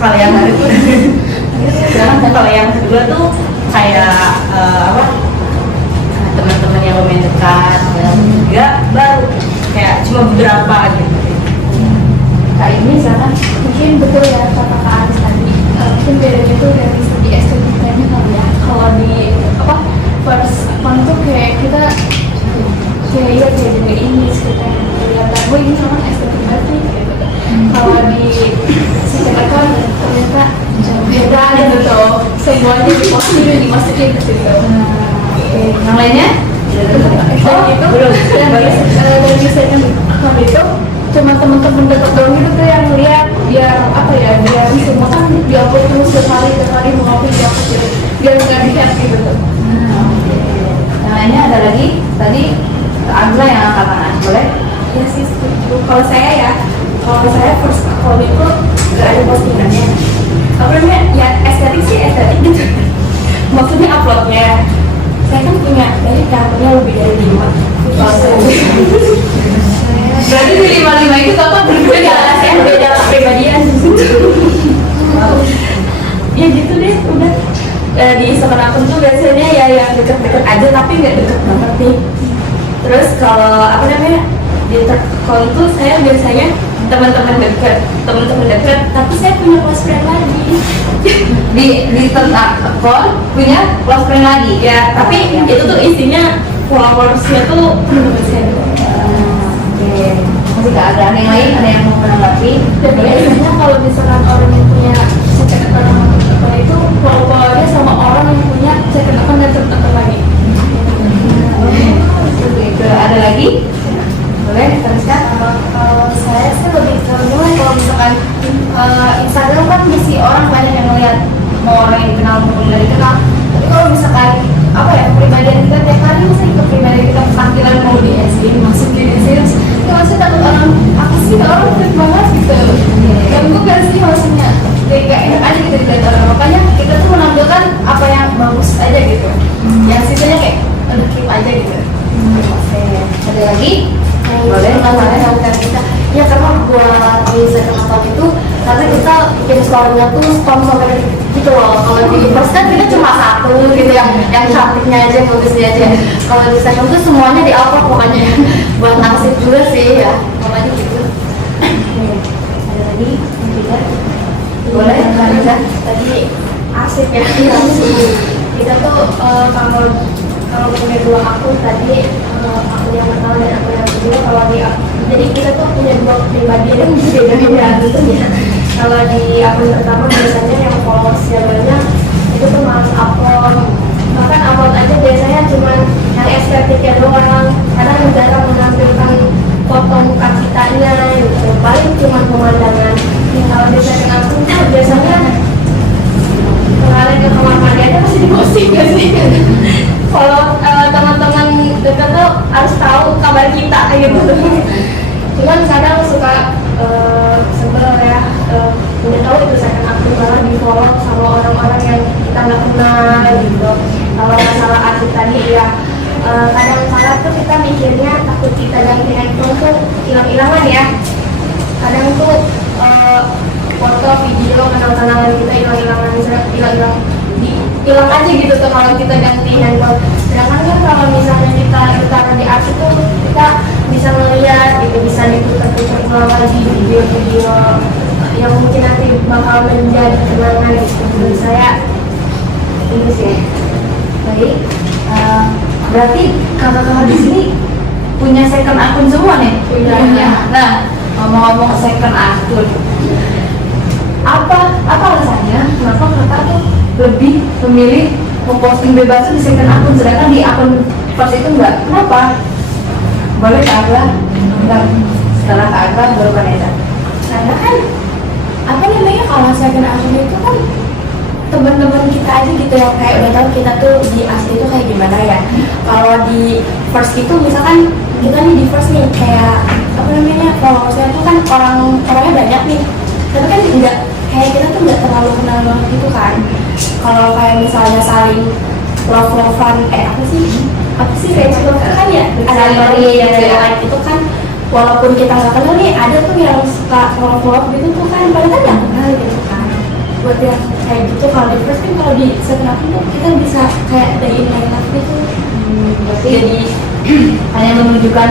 Kalau yang itu kalau yang kedua tuh kayak apa, teman-teman yang lumayan dekat, yang juga baru kayak cuma beberapa gitu. Kak ini misalkan mungkin betul ya kata Kak Aris tadi, mungkin bedanya tuh dari segi estetikanya kali ya. Kalau di apa first account tuh kayak kita kayak ya kayak juga ini kita yang kelihatan, oh ini memang estetik banget nih gitu. Kalau di second account ternyata beda gitu tuh, semuanya dimasukin ke situ. Yang lainnya? Oh gitu. Dari second account itu cuma temen-temen dekat doang gitu tuh yang lihat, biar apa ya, biar semua kan diupload terus setiap hari mau ngapain diupload gitu, biar nggak di-hack gitu tuh. Yang lainnya ada lagi tadi Agla yang angkat tangan, boleh? Ya sih setuju. Kalau saya first account itu nggak ada postingannya. Apa namanya? Ya estetik sih estetik gitu. Maksudnya uploadnya. Saya kan punya dari akunnya lebih dari 5. Berarti di 55 itu Kakak berbeda? Saya beda kepribadian. Ya gitu deh, udah. Di Instagram akun tuh biasanya ya yang deket-deket aja tapi nggak deket banget nih. Terus kalau apa namanya, di third account tuh saya biasanya teman-teman dekat, tapi saya punya close friend lagi. Di third account punya close friend lagi? Ya, tapi itu tuh isinya followersnya tuh menurut saya. Oke. Masih gak ada yang lain? Ada yang mau menanggapi? Dan biasanya kalau misalkan orang yang punya second account itu followernya sama orang yang punya second account dan third account lagi. Ada lagi? Boleh teruskan? Kalau saya sih lebih ke mulai kalau misalkan Instagram kan misi orang banyak yang ngeliat, mau orang yang kenal maupun nggak dikenal. Tapi kalau misalkan apa ya, kepribadian kita tiap hari misalnya kepribadian kita tampilan mau di SD masukin di serius, ya maksudnya takut orang apa sih orang fit banget gitu. Ganggu gak sih maksudnya? Kayak enak aja gitu dilihat orang, makanya kita tuh menampilkan apa yang bagus aja gitu. Yang sisanya kayak udah keep aja gitu. Ada lagi? Boleh namanya kita ya, karena buat di second account itu karena kita bikin story-nya tuh sampai gitu loh. Kalau di first kan kita cuma satu gitu yang cantiknya aja, bagusnya aja. Kalau di second tuh semuanya di upload pokoknya. Buat naksir juga sih ya, pokoknya gitu. Ada lagi? Yang tiga? Boleh kan tadi asik ya. Kita tuh kalau punya dua akun tadi, akun yang pertama dan akun yang kedua, kalau di jadi kita tuh punya dua pribadi yang berbeda-beda tentunya. Kalau di akun pertama biasanya yang followersnya banyak itu tuh malas upload, bahkan upload aja biasanya cuma yang estetiknya doang, kadang jarang menampilkan foto muka kitanya gitu, paling cuma pemandangan. Kalau di second akun biasanya kalian ke kamar mandi aja masih digosip gak sih? Kalau teman-teman dekat tuh harus tahu kabar kita gitu. Cuman kadang suka sebel ya, udah tahu itu second akun malah di follow sama orang-orang yang kita nggak kenal gitu. Kalau masalah arti tadi ya, kadang-kadang tuh kita mikirnya takut kita ganti handphone tuh hilang-hilangan ya. Kadang tuh foto, video, kenal-kenalan kita hilang-hilangan, hilang aja gitu tuh kalau kita ganti handphone. Sedangkan kan kalau misalnya kita taruh di arsip tuh kita bisa melihat gitu, bisa diputar-putar ulang lagi video-video yang mungkin nanti bakal menjadi kenangan gitu. Menurut saya ini sih. Baik. Berarti kakak-kakak di sini punya second akun semua nih? Punya. Nah, ngomong-ngomong second akun, apa alasannya kenapa kakak tuh lebih memilih memposting bebas di second akun sedangkan di akun first itu enggak? Kenapa? Boleh Kak Agla? Enggak. Setelah Kak Agla baru Kak Neda. Karena kan apa namanya, kalau second akun itu kan teman-teman kita aja gitu yang kayak udah tahu kita tuh di asli itu kayak gimana ya. Kalau di first itu misalkan kita nih di first nih kayak apa namanya, followersnya tuh kan orangnya banyak nih, tapi kan enggak kayak kita tuh nggak terlalu kenal banget gitu kan. Kalau kayak misalnya saling love-lovean apa sih Facebook kan ya, ada story yang like itu kan, walaupun kita nggak kenal nih ada tuh yang suka follow gitu tuh kan, padahal kan nggak kenal gitu kan. buat yang kayak gitu. Kalau di first kan kalau di second akun tuh kita bisa kayak day in my life gitu. Berarti Jadi hanya menunjukkan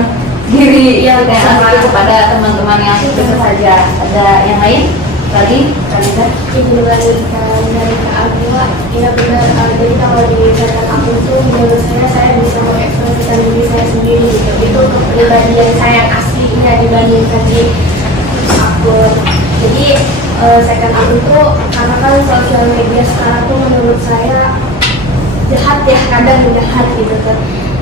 diri Iya, kita sama. kepada teman-teman yang biasa saja. Ada yang lain lagi Kalisa? ini dibandingkan dari Kak Agila, iya benar. Jadi kalau di second akun tuh menurut saya bisa mengekspresikan diri saya sendiri gitu. Itu kepribadian saya yang aslinya dibandingkan di akun. Jadi second akun tuh karena kan sosial media sekarang tuh menurut saya jahat ya, kadang jahat gitu kan.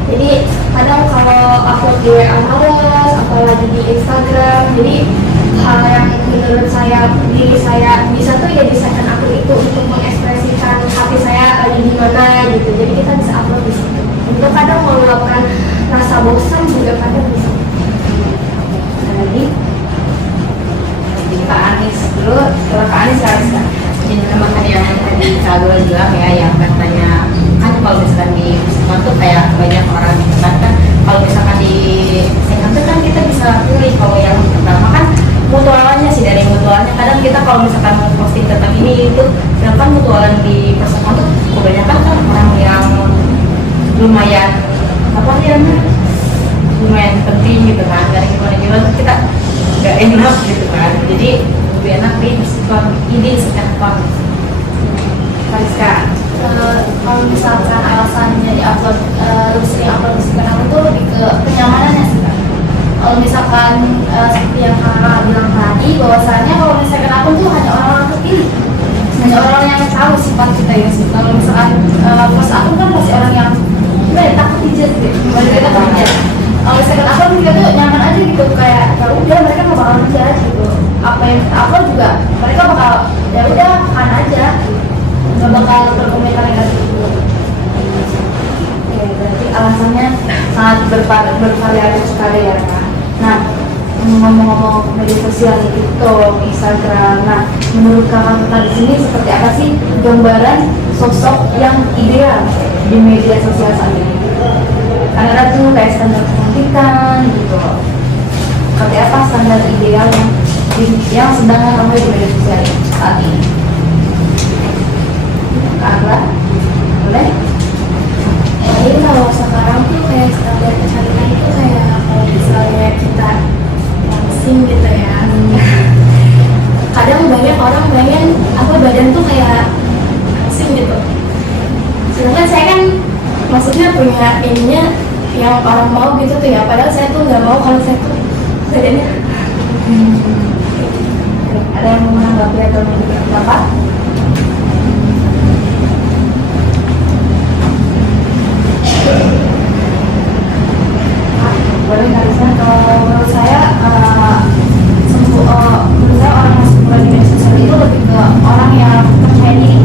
Jadi kadang kalau upload di WA males, apalagi di Instagram, jadi hal yang menurut saya diri saya bisa tuh ya di second akun itu untuk mengekspresikan hati saya lagi di mana gitu. Jadi kita bisa upload di situ. Untuk kadang meluapkan rasa bosan juga kadang bisa. Ada lagi? Kak Anis dulu, kalau Kak Anis Kalisa. Ini kan yang tadi Kak Agila bilang ya, yang katanya kan kalau misalkan di Muslim tuh kayak banyak orang kan kalau misalkan di second tuh kan kita bisa pilih. Kalau yang pertama kan mutualannya sih, dari mutualannya kadang kita kalau misalkan mau posting tentang ini itu, sedangkan mutualan di personal tuh kebanyakan kan orang yang lumayan apa sih namanya, lumayan penting gitu kan, dari gimana tuh kita nggak enak gitu kan, jadi lebih enak di ini second. Kalisa. Kalau misalkan alasannya di upload lebih sering upload di second akun tuh lebih ke kenyamanannya sih Kak. Kalau misalkan seperti yang Kakak bilang tadi, bahwasannya kalau di second akun tuh hanya orang-orang terpilih, hanya orang yang tahu sifat kita ya sih. Kalau misalkan first akun kan masih orang yang gimana ya, takut dijat gitu, gimana kita dijat. Kalau second akun kita tuh nyaman aja gitu, kayak ya udah mereka nggak bakal dijat gitu. Apa yang kita upload juga mereka bakal ya udah kan aja gitu. Nggak bakal berkomentar negatif gitu. Oke, berarti alasannya sangat bervariatif sekali ya Kak. Nah, ngomong-ngomong media sosial nih, TikTok, Instagram. Nah, menurut kakak di sini seperti apa sih gambaran sosok yang ideal di media sosial saat ini? Ada tuh kayak standar kecantikan gitu. Seperti apa standar ideal yang sedang ramai di media sosial saat ini? Kak Agla, boleh? Jadi kalau sekarang tuh kayak standar kecantikan itu kayak kalau misalnya kita langsing gitu ya. Kadang banyak orang pengen apa badan tuh kayak langsing gitu. Sedangkan saya kan maksudnya punya ininya yang orang mau gitu tuh ya. Padahal saya tuh nggak mau kalau saya tuh badannya. Ada yang mau menanggapi atau memberikan pendapat? Boleh Kalisa? Kalau menurut saya menurut saya orang yang sempurna di media sosial itu lebih ke orang yang percaya diri,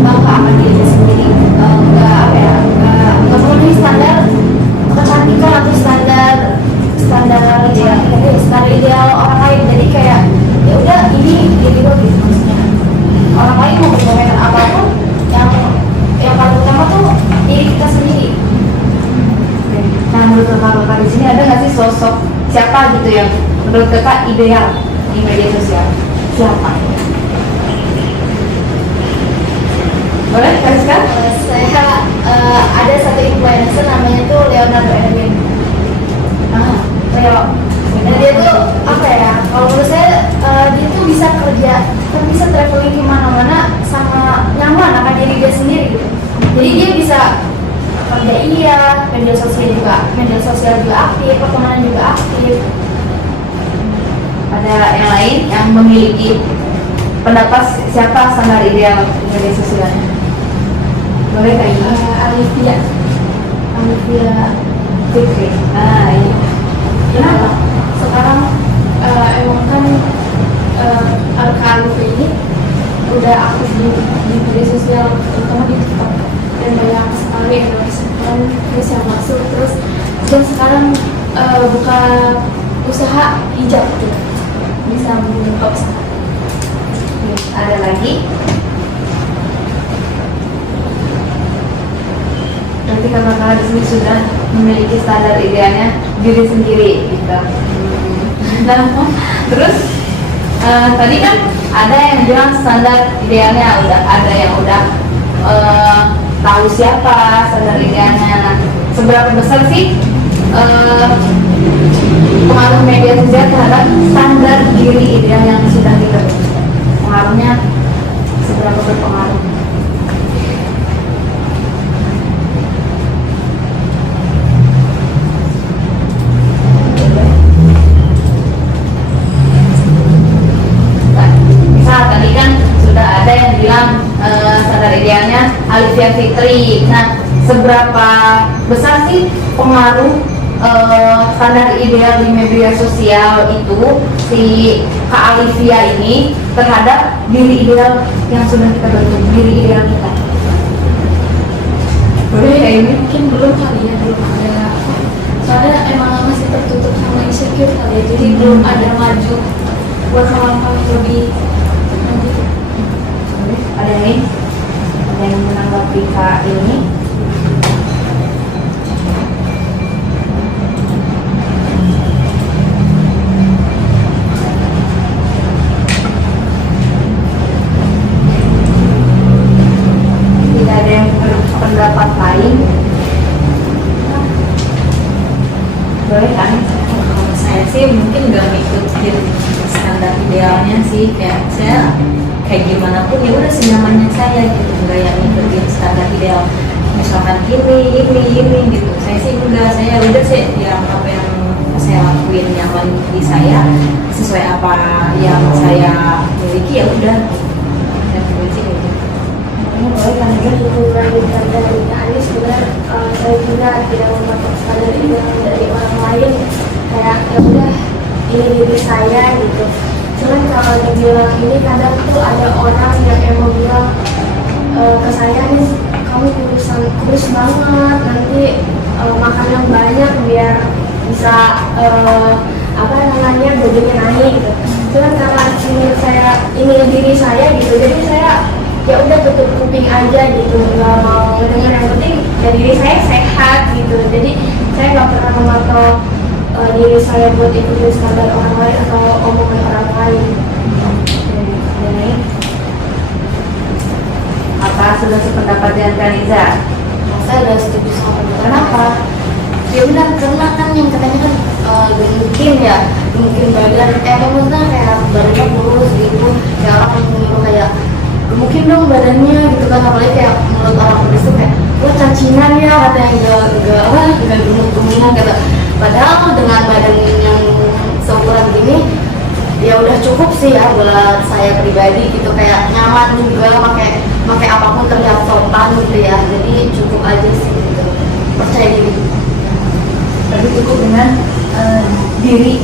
bangga akan dirinya sendiri, nggak apa ya, nggak memenuhi standar kecantikan atau standar ideal orang lain. Jadi kayak ya udah ini diri lo gitu maksudnya. Orang lain mau berkomentar apapun, yang paling utama tuh diri kita sendiri. Nah, menurut kakak di sini ada nggak sih sosok siapa gitu yang menurut kakak ideal di media sosial? Siapa? Boleh, Kalisa? Saya ada satu influencer namanya tuh Leonardo Edwin. Leo. Dan dia tuh apa ya? Kalau menurut saya dia tuh bisa kerja, kan bisa traveling kemana-mana sama nyaman akan diri dia sendiri gitu. Jadi dia bisa kerja iya, media sosial juga aktif, pertemanan juga aktif. Ada yang lain yang memiliki pendapat siapa standar ideal di media sosialnya? Boleh Kak Ini? Alivia Fikri. Ah, iya. Kenapa? Sekarang emang kan Kak Alivia ini udah aktif di media sosial, terutama di TikTok, dan banyak sekali endorsement terus yang masuk, terus dan sekarang buka usaha hijab gitu, bisa membuka usaha. Ada lagi? Berarti kakak di sini sudah memiliki standar idealnya diri sendiri gitu. Nah, terus tadi kan ada yang bilang standar idealnya udah ada yang udah tahu siapa standar idealnya. Nah, seberapa besar sih pengaruh media sosial terhadap standar diri ideal yang sudah kita bentuk? Pengaruhnya seberapa berpengaruh? Misal tadi kan sudah ada yang bilang standar idealnya Alivia Fitri. Nah, seberapa besar sih pengaruh standar ideal di media sosial itu si Kak Alivia ini terhadap diri ideal yang sudah kita bentuk, diri ideal kita? Boleh kayak ini? Mungkin belum kali ya, belum ada, soalnya emang masih tertutup sama insecure kali ya, jadi belum ada maju buat hal-hal lebih lanjut. Ada yang lain? Ada yang menanggapi Kak ini? Tidak ada yang berpendapat lain? Boleh kan? Kalau saya sih mungkin nggak ngikutin standar idealnya sih, kayak saya kayak gimana pun ya udah senyamannya saya gitu, nggak yang ngikutin standar ideal. Misalkan ini gitu, saya sih enggak, saya udah sih yang apa yang saya lakuin nyaman di saya, sesuai apa yang saya miliki ya udah. Saya pilih sih gitu. Boleh kan? Untuk melanjutkan dari Kak Anis, sebenarnya saya juga tidak mematok standar ideal dari orang lain, kayak ya udah ini diri saya gitu. Cuman kalau dibilang ini kadang tuh ada orang yang emang bilang ke saya nih, kamu kurus banget, nanti makan yang banyak biar bisa apa namanya badannya naik gitu. Cuman karena ini diri saya gitu, jadi saya ya udah tutup kuping aja gitu, nggak mau mendengar. Yang penting ya diri saya sehat gitu, jadi saya nggak pernah mematok diri saya buat ikutin standar orang lain atau omongan orang lain. Ini apa sudah sependapat dengan Kaniza? Saya udah setuju sama pendapat. Kenapa? Ya udah, karena kan yang katanya kan mungkin badan maksudnya kayak badannya kurus gitu, kayak orang menyuruh kayak mungkin dong badannya gitu kan, apalagi kayak menurut orang kurus tuh kayak wah cacingan ya, katanya enggak gemuk-gemukan kata. Padahal dengan badan yang seukuran gini ya udah cukup sih ya buat saya pribadi gitu, kayak nyaman juga, pakai apapun terlihat sopan gitu ya, jadi cukup aja sih gitu, percaya diri. Tapi cukup dengan diri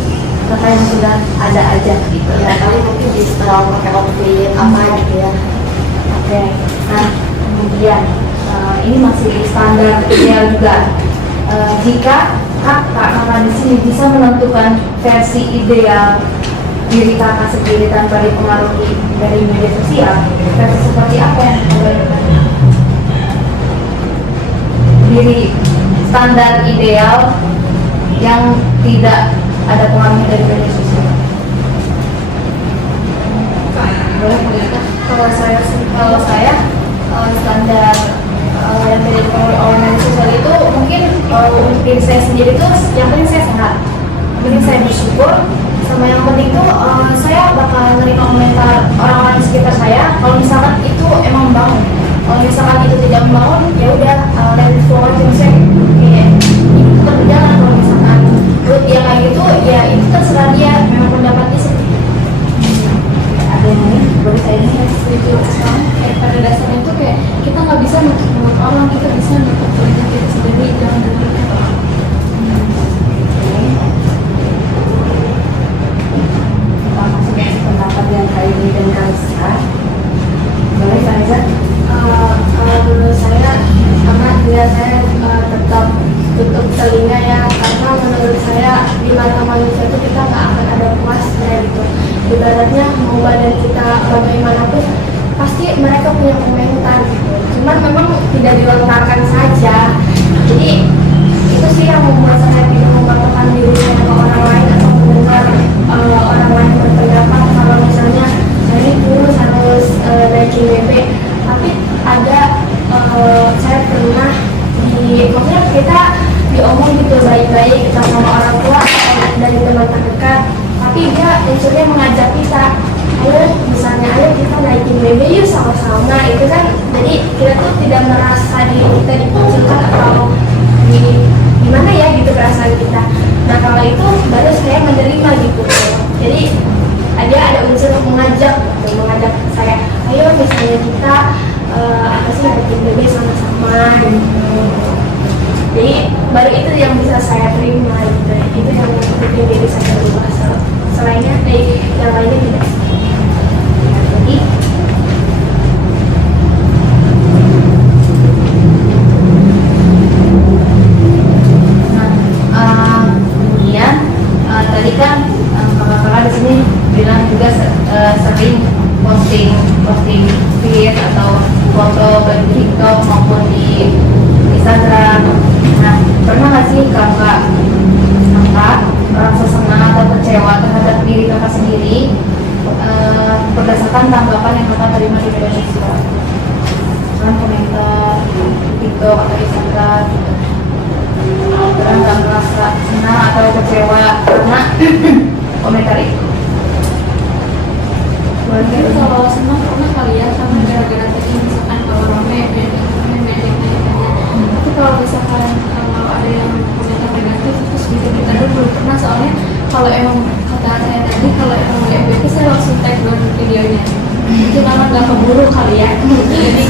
kata yang sudah ada aja gitu Ya kali mungkin di setelah pakai outfit apa gitu ya. Oke. Nah, kemudian ini masih standar ideal juga. Jika kakak di sini bisa menentukan versi ideal diri kakak sendiri tanpa dipengaruhi dari media sosial, versi seperti apa yang kakak lakukan? Diri standar ideal yang tidak ada pengaruh dari media sosial. Boleh mengerti? Kalau saya standar yang tidak dipengaruhi oleh media sosial itu mungkin untuk diri saya sendiri tuh yang penting saya sehat, yang penting saya bersyukur, sama yang penting tuh saya bakal menerima komentar orang-orang di sekitar saya. Kalau misalkan itu emang membangun, kalau misalkan itu tidak membangun ya udah let it flow aja, saya kayak itu tetap berjalan. Kalau misalkan menurut dia kayak gitu ya itu terserah dia, memang pendapatnya seperti itu. Ada yang ini boleh saya ini? Setuju sama, kayak pada dasarnya itu kayak kita nggak bisa nutup mulut orang, kita bisa nutup diri kita sendiri, jangan dengar kata orang. Kita masuk ke pendapat yang kali ini dan Kalisa. Boleh Kalisa? Kalau menurut saya, karena dia saya tetap tutup telinga ya, karena menurut saya di mata manusia itu kita nggak akan ada puasnya gitu. Ibaratnya mau badan kita bagaimanapun pasti mereka punya komentar gitu. Cuman memang tidak dilontarkan saja. Jadi itu sih yang membuat saya tidak mematokkan diri saya ke orang lain atau mendengar orang lain berpendapat. Kalau misalnya saya ini naikin BB. Tapi ada saya pernah maksudnya kita diomong gitu baik-baik kita sama orang tua atau dari teman terdekat, tapi dia unsurnya mengajak kita, ayo misalnya ayo kita naikin BB yuk sama-sama. Itu kan jadi kita tuh tidak merasa diri kita dikucilkan atau gimana ya gitu perasaan kita. Nah kalau itu baru saya menerima gitu. Jadi ada unsur mengajak saya, ayo misalnya kita apa sih naikin BB sama-sama gitu. Jadi baru itu yang bisa saya terima gitu. Itu yang bikin diri saya berubah. Selainnya yang lainnya tidak. Jadi kemudian tadi kan kakak-kakak di sini bilang juga sering posting feed atau foto baik di TikTok maupun di Instagram. Nah, pernah nggak sih kakak merasa senang atau kecewa terhadap diri kakak sendiri berdasarkan tanggapan yang kakak terima di media sosial, misalkan komentar di TikTok atau Instagram? Pernah nggak merasa senang atau kecewa karena komentar itu? Mungkin kalau senang pernah kali ya, sama gara-gara tadi misalkan kalau rame pendek. Tapi kalau misalkan kalau ada yang komentar negatif terus kita dulu pernah, soalnya kalau emang kata saya tadi kalau emang FB itu saya langsung tag dulu videonya. Itu karena nggak keburu kali ya. Jadi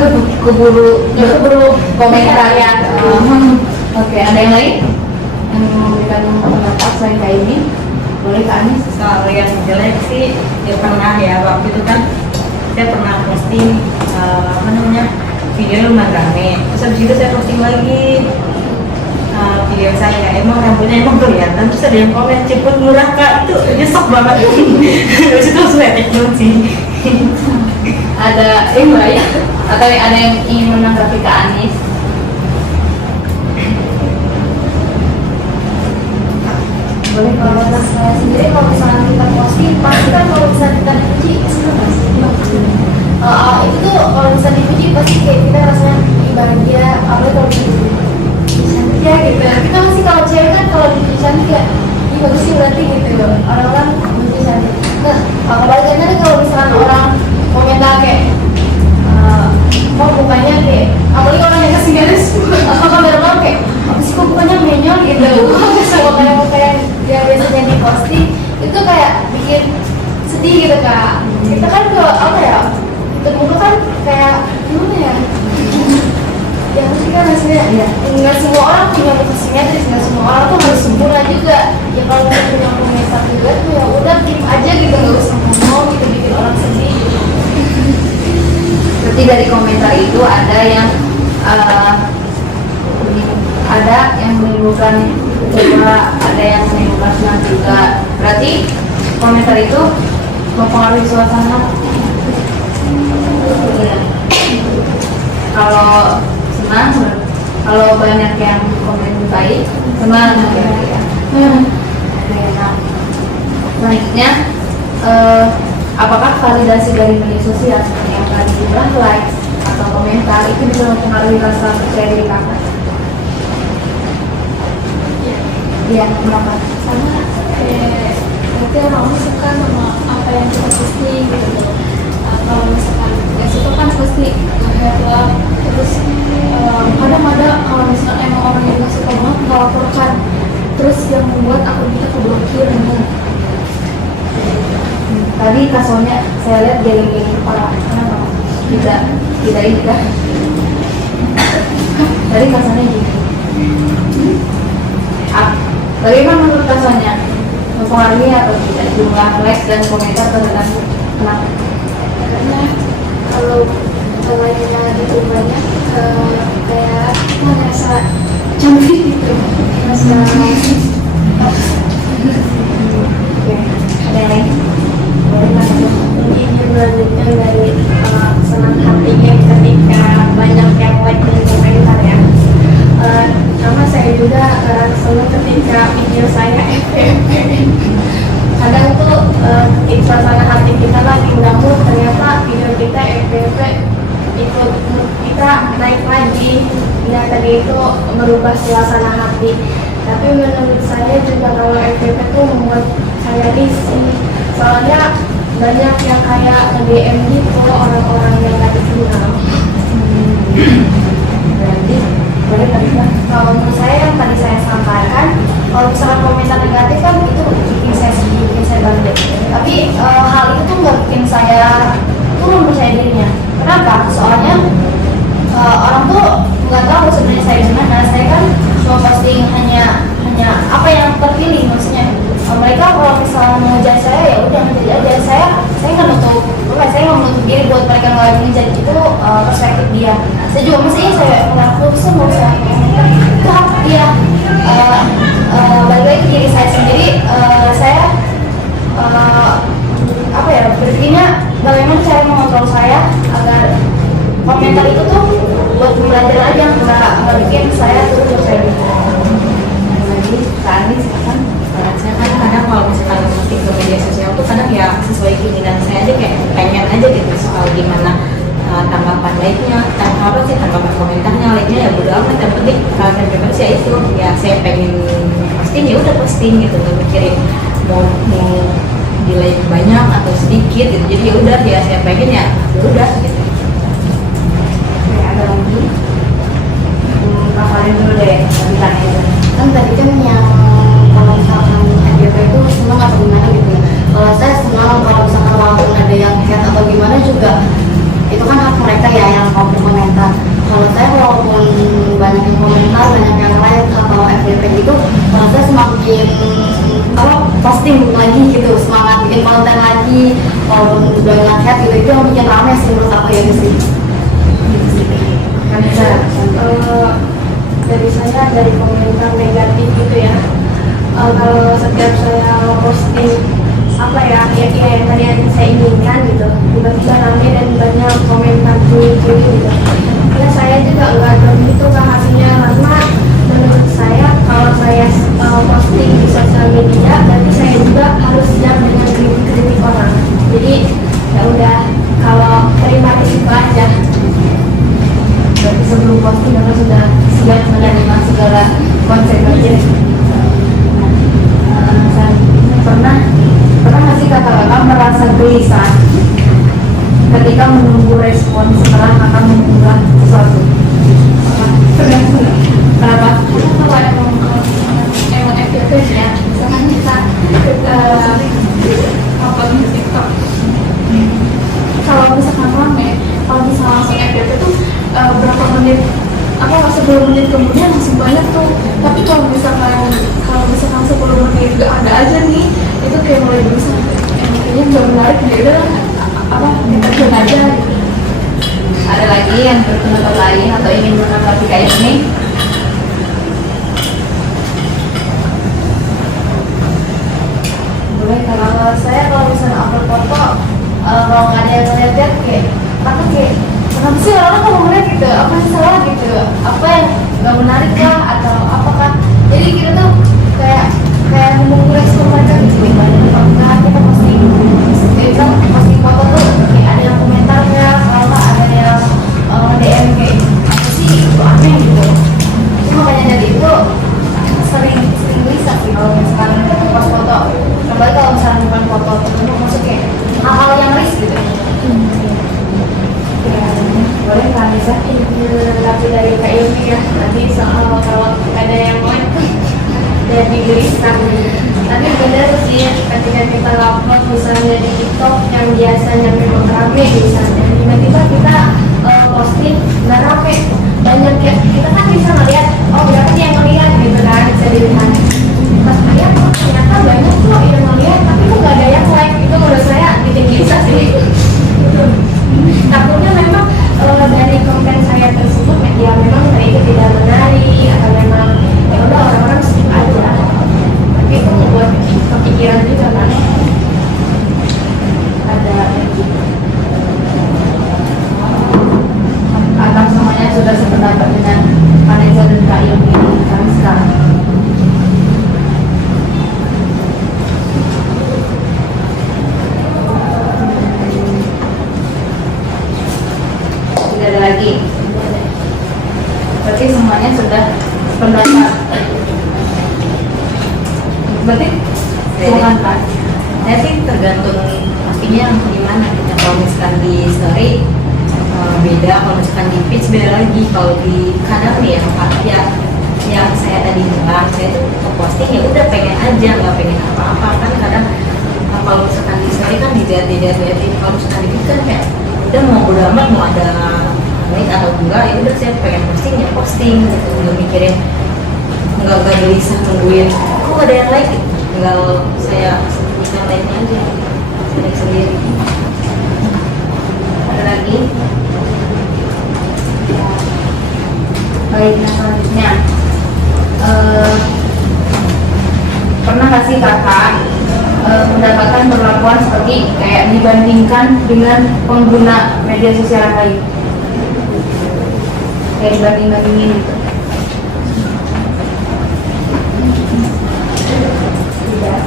udah keburu komentar ya. Oke, ada yang lain yang memberikan pendapat selain kayak ini? Boleh Kak Anis? Soal yang jelek sih ya pernah ya, waktu itu kan saya pernah posting video lumayan rame, terus habis itu saya posting lagi video saya, emang rambutnya emang kelihatan, terus ada yang komen cepet murah Kak, itu nyesek banget. Terus itu langsung epic banget sih. Ada mbak ya? Atau ada yang ingin menanggapi Kak Anis? Boleh. Kalau saya sendiri kalau misalnya kita posting pasti kan kalau misalnya kita dipuji senang nggak sih? Itu tuh kalau misalnya dipuji pasti kayak kita rasanya bahagia, apalagi kalau dipuji cantik ya gitu. Kita masih kalau cewek kan kalau dipuji cantik ya, ini bagus sih berarti gitu. Orang-orang puji cantik. Nah, apalagi nanti kalau misalnya orang komentar kayak kok bukannya kayak, apalagi orang yang kasih garis atau kameraman kayak apa sih kok bukannya menyon gitu. Sama kayak yang biasanya di posting itu kayak bikin sedih gitu Kak. Kita kan kalau apa ya, muka kan kayak gimana ya, ya pasti kan hasilnya ya nggak semua orang punya muka simetris, nggak semua orang tuh harus sempurna juga ya. Kalau kita punya komentar juga tuh ya udah keep aja gitu, nggak usah ngomong gitu bikin orang sedih gitu. Seperti dari komentar itu ada yang menimbulkan kecewa, ada yang menimbulkan senang juga. Berarti komentar itu mempengaruhi suasana. Iya. Kalau senang, kalau banyak yang komen baik, senang ya. Nah, selanjutnya apakah validasi dari media sosial seperti yang tadi jumlah likes atau komentar itu bisa mempengaruhi rasa percaya diri kakak? Iya, kenapa? Sama kayak berarti orang suka sama apa yang kita posting gitu. Kalau misalkan ya suka kan pasti nge-head lah. Terus kadang ada kalau misalkan emang orang yang nggak suka banget melaporkan, terus yang membuat akun kita keblokir. Tadi kasusnya saya lihat geleng-geleng kepala, kenapa? Tidak ini kan? Tadi kasusnya gini. Bagaimana menurut kasusnya? Mempengaruhi atau tidak jumlah likes dan komentar terhadap kenapa? Karena kalau lainnya gitu banyak kayak merasa cantik gitu, merasa Oke, ada yang lain? ini melanjutkan dari senang hatinya ketika banyak yang like dan komentar ya. Sama saya juga senang ketika video saya FVP. Kadang tuh suasana hati kita lagi mendamu, ternyata video kita itu merubah suasana hati. Tapi menurut saya juga kalau FYP itu membuat saya risih. Soalnya banyak yang kayak nge-DM gitu orang-orang yang gak dikenal. Berarti boleh tadi Mbak? Kalau menurut saya yang tadi saya sampaikan, kalau misalkan komentar negatif kan itu bikin saya sedih, bikin saya bangga. Tapi hal itu tuh nggak bikin saya turun percaya dirinya. Kenapa? Soalnya orang tuh nggak tahu sebenarnya saya gimana. Saya kan cuma posting hanya apa yang terpilih, maksudnya mereka kalau misalnya mau ngejudge saya ya udah ngejudge aja. Saya nggak nutup, saya nggak menutup diri buat mereka yang lagi ngejudge itu perspektif dia. Saya juga mesti saya mengaku semua saya itu hak dia. Balik lagi ke diri saya sendiri, saya apa ya, berpikirnya bagaimana cara mengontrol saya agar komentar itu tuh buat belajar aja, nggak bikin saya turun percaya diri. Lagi saat ini silakan. Saya kan kadang kalau misalkan ngetik ke media sosial tuh kadang ya sesuai keinginan saya aja, kayak pengen aja gitu soal gimana tanggapan like-nya, apa sih tanggapan komentarnya, like-nya ya bodo amat, yang penting kalau saya pribadi sih itu ya saya pengen posting ya udah posting gitu, nggak mikirin mau di like banyak atau sedikit gitu, jadi ya udah ya saya pengen ya udah gitu. Oke, ada lagi. Kak dulu deh, ditanya aja. Kan tadi kan yang kalau misalkan FYP itu senang atau gimana gitu ya. Kalau saya senang kalau misalkan walaupun ada yang hate atau gimana juga itu kan hak mereka ya yang mau berkomentar. Kalau saya walaupun banyak yang komentar, banyak yang like atau FYP gitu, kalau saya semakin posting lagi gitu, semangat bikin konten lagi. Walaupun udah nge-hate gitu, itu yang bikin rame sih menurut aku ya sih. Kan bisa. Dari saya, dari komentar negatif gitu ya, kalau setiap saya posting apa ya yang tadi yang saya inginkan gitu, tiba-tiba rame dan banyak komentar gitu. Ya saya juga nggak begitu ke hasilnya, karena menurut saya kalau saya posting di sosial media berarti saya juga harus siap dengan kritik orang. Jadi ya udah, kalau terima risiko aja. Berarti sebelum posting Kakak sudah siap menerima segala konsekuensi. Pernah nggak sih kakak merasa gelisah ketika menunggu respon setelah kakak mengunggah sesuatu? Kenapa? Kalau emang FYP ya, misalkan kita upload di TikTok, kalau misalkan rame, kalau misalkan langsung FYP tuh berapa menit, apa 10 menit kemudian langsung banyak tuh. Tapi kalau misalkan 10 menit gak ada aja nih, itu kayak mulai bisa kayaknya gak menarik, ya udah apa kita jual aja gitu. Ada lagi yang berpendapat lain atau ingin menanggapi kayak ini? Boleh. Kalau saya kalau misalnya upload foto, kalau nggak ada yang ngeliat kayak takut kayak kenapa sih orang kalau ngeliat gitu, apa yang salah gitu, apa yang nggak menarik lah atau apakah, jadi kita tuh kayak menunggu respon mereka gitu. Apakah kita posting foto tuh kayak ada yang komentarnya, kalau nggak ada yang DM kayak apa sih itu aneh gitu. Itu makanya dari itu sering bisa sih kalau misalkan pas foto, kembali kalau misalkan bukan foto itu maksudnya kayak hal-hal yang risk gitu. Ya, boleh Kak Nisa? Tapi dari Kak Ilmi ya, tadi soal kalau ada yang like jadi gelisah. Tapi benar sih, ketika kita upload misalnya di TikTok yang biasanya memang rame misalnya, tiba-tiba kita posting nggak rame, banyak ya, kita kan bisa ngeliat, oh berapa sih yang ngeliat gitu kan, bisa dilihat. Pas lihat, oh ternyata banyak kok yang ngeliat, tapi kok nggak ada yang like. Itu menurut saya bikin gelisah sih. Takutnya memang dari konten saya tersebut ya memang itu tidak menarik atau memang ya udah orang-orang skip aja, tapi itu membuat kepikiran juga kan. Ada atau semuanya sudah sependapat dengan Vanessa dan Kak Ilmi kami sekarang. Tidak ada lagi. Berarti semua kakaknya sudah sependapat. Berarti Tuhan Pak. Saya sih tergantung pastinya yang gimana kita. Kalau misalkan di story beda, kalau misalkan di pitch beda lagi. Kalau di kadang nih ya yang saya tadi bilang, saya tuh posting ya udah pengen aja, nggak pengen apa-apa kan. Kadang kalau misalkan di story kan dilihat-lihatin, kalau misalkan di pitch kan kayak udah mau udah amat mau ada like atau enggak, ya udah saya pengen posting ya posting gitu, nggak mikirin, nggak gelisah nungguin kok ada yang like, tinggal saya bisa like aja sendiri. Ada lagi? Baik, nah selanjutnya pernah nggak sih kakak mendapatkan perlakuan seperti kayak dibandingkan dengan pengguna media sosial yang lain, kayak dibanding-bandingin gitu? Tidak.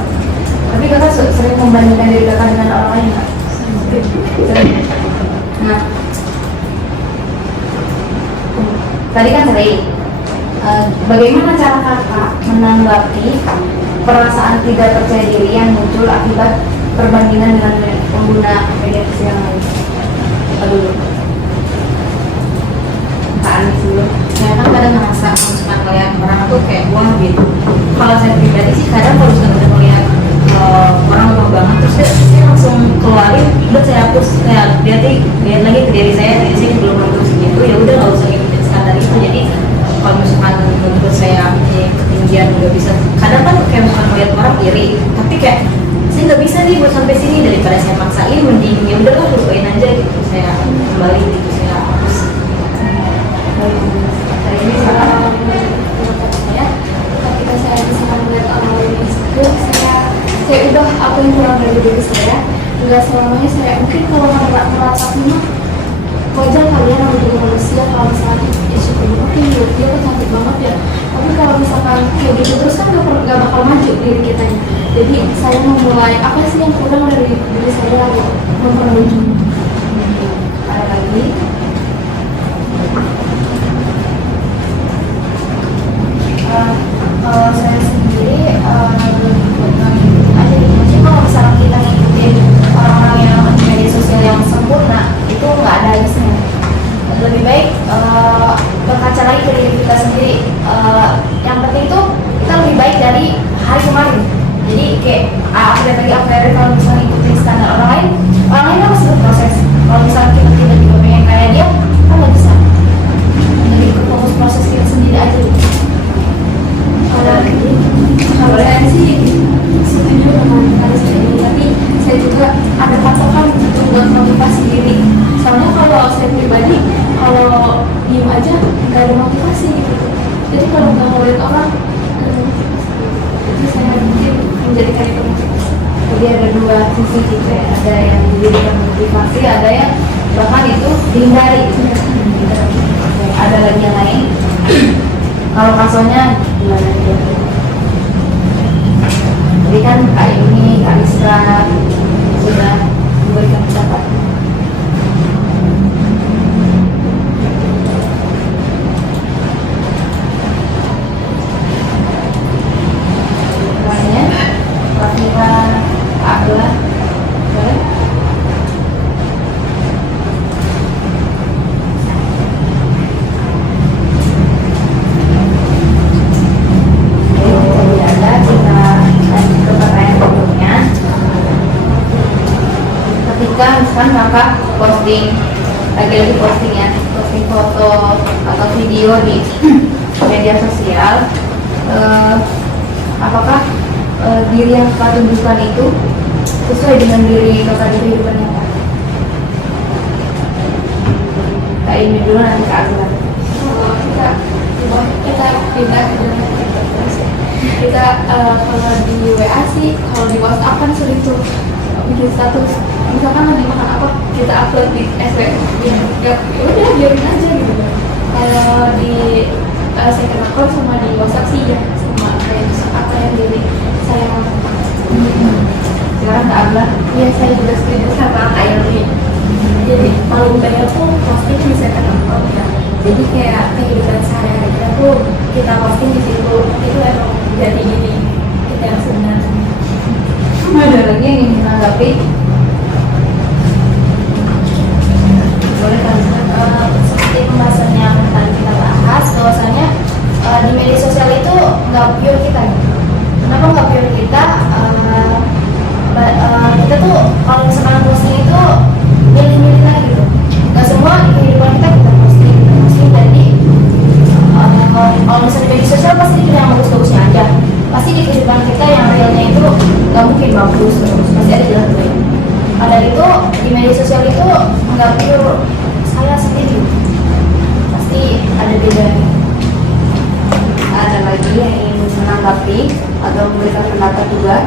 Tapi kakak sering membandingkan diri kakak dengan orang lain nggak? Sering. Nah, tadi kan sering. Bagaimana cara kakak menanggapi perasaan tidak percaya diri yang muncul akibat perbandingan dengan pengguna media sosial lain? Apa dulu? Kak Anis dulu. Saya kan kadang ngerasa kalau misalkan melihat orang tuh kayak wah gitu. Kalau saya pribadi sih kadang kalau misalkan udah melihat orang lemah banget terus saya langsung keluarin, udah saya hapus, saya lihat lagi ke diri saya belum bagus gitu, ya udah nggak usah ikutin standar itu. Jadi kalau misalkan menurut saya ketinggian nggak bisa, kadang kan kayak misalkan melihat orang iri, tapi kayak saya nggak bisa nih buat sampai sini, daripada saya maksain mending ya udahlah lupain aja gitu, saya kembali gitu, saya hapus. Hari ini ya ketika saya bisa melihat orang lain itu saya ubah apa yang kurang dari diri saya. Enggak selamanya saya mungkin kalau nggak merasa punya wajar kalian namanya juga manusia, kalau misalnya syukur oke dia kan cantik banget ya, tapi kalau misalkan kayak gitu terus kan nggak bakal maju diri kita. Jadi saya memulai apa sih yang kurang dari diri saya lalu memperbaiki. ada lagi. Kalau saya sendiri aja gitu. Kalau misalnya kita ngikutin orang-orang yang di media sosial yang sempurna, itu nggak ada habisnya. Lebih baik berkaca lagi ke diri kita sendiri. Yang penting itu kita lebih baik dari hari kemarin. Jadi kayak upgrade kalau misalnya ikutin standar orang lain kan masih berproses. Kalau misalnya kita juga pengen kayak dia, kan nggak bisa. Jadi fokus proses kita sendiri aja. Kalau saya sih setuju dengan kata saya ini, tapi saya juga ada patokan untuk buat motivasi diri. Soalnya kalau saya pribadi, kalau diem aja nggak ada motivasi gitu. Jadi kalau nggak ngeliat orang, nggak ada motivasi. Jadi saya mungkin menjadikan itu motivasi. Jadi ada dua sisi gitu ya, ada yang dijadikan motivasi, ada yang bahkan itu dihindari. Ada lagi yang lain. Kalau kasonya gimana dia? Jadi kan Kak ini, Kak Isra sudah memberikan pendapat. Lainnya, Rafira, Kak Abdullah, boleh? Ketika misalkan kakak posting lagi posting ya, posting foto atau video di media sosial, apakah diri yang kakak tunjukkan itu sesuai dengan diri kakak di kehidupan nyata? Kak ini dulu, nanti Kak Azlan. Kita pindah ke kita kalau di WA sih, kalau di WhatsApp kan sulit tuh bikin status. Misalkan lagi makan apa, kita upload di SW, ya udah biarin aja gitu. Kalau di second account sama di WhatsApp sih ya sama kayak apa yang diri saya mau. Sekarang Kak Abla. Iya, saya juga setuju sama Kak Yelmi. Jadi paling banyak tuh posting di second account ya. Jadi kayak kehidupan saya tuh menanggapi? Boleh kan? Seperti pembahasan yang tadi kita bahas, bahwasanya di media sosial itu nggak pure kita. Kenapa nggak pure kita? Kita tuh kalau misalkan posting itu milih-milih lagi gitu. Nggak semua di kehidupan kita posting. Jadi kalau misalnya di media sosial pasti kita yang bagus-bagusnya aja. Pasti di kehidupan kita yang realnya itu nggak mungkin bagus terus. Pasti ada jalan lain. Padahal itu di media sosial itu nggak pure saya sendiri. Pasti ada bedanya. Ada lagi yang ingin menanggapi atau memberikan pendapat juga?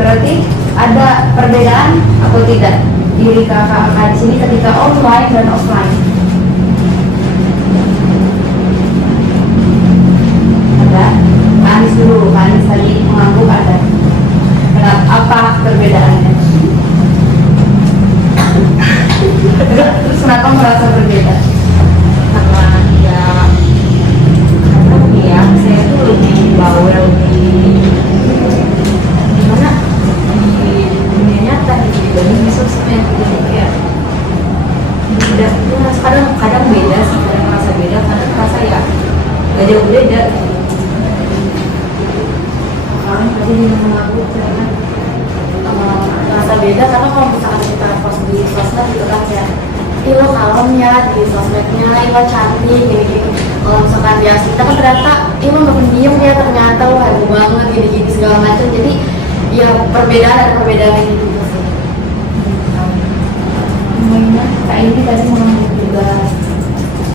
Berarti ada perbedaan atau tidak diri kakak-kakak di sini ketika online dan offline? Ada. Kak Anis dulu, Kak Anis tadi mengaku ada. Kenapa? Apa perbedaannya? Terus kenapa merasa berbeda? Karena ya apa ya, saya tuh lebih bawel, lebih gimana di dunia nyata gitu dibanding di sosmed. Jadi kayak beda, ya kadang beda sih, kadang merasa beda, kadang merasa ya gak jauh beda gitu. Orang tadi mengaku karena Merasa beda karena kalau misalkan kita post di sosmed gitu kan ya, ih lo kalem ya di sosmednya, ih lo cantik gini-gini. Kalau misalkan di asli kita kan ternyata ih lo gak pendiam ya, ternyata lo heboh banget gini-gini segala macam. Jadi ya perbedaan ada perbedaan ini gitu sih. Kak ini tadi mengaku juga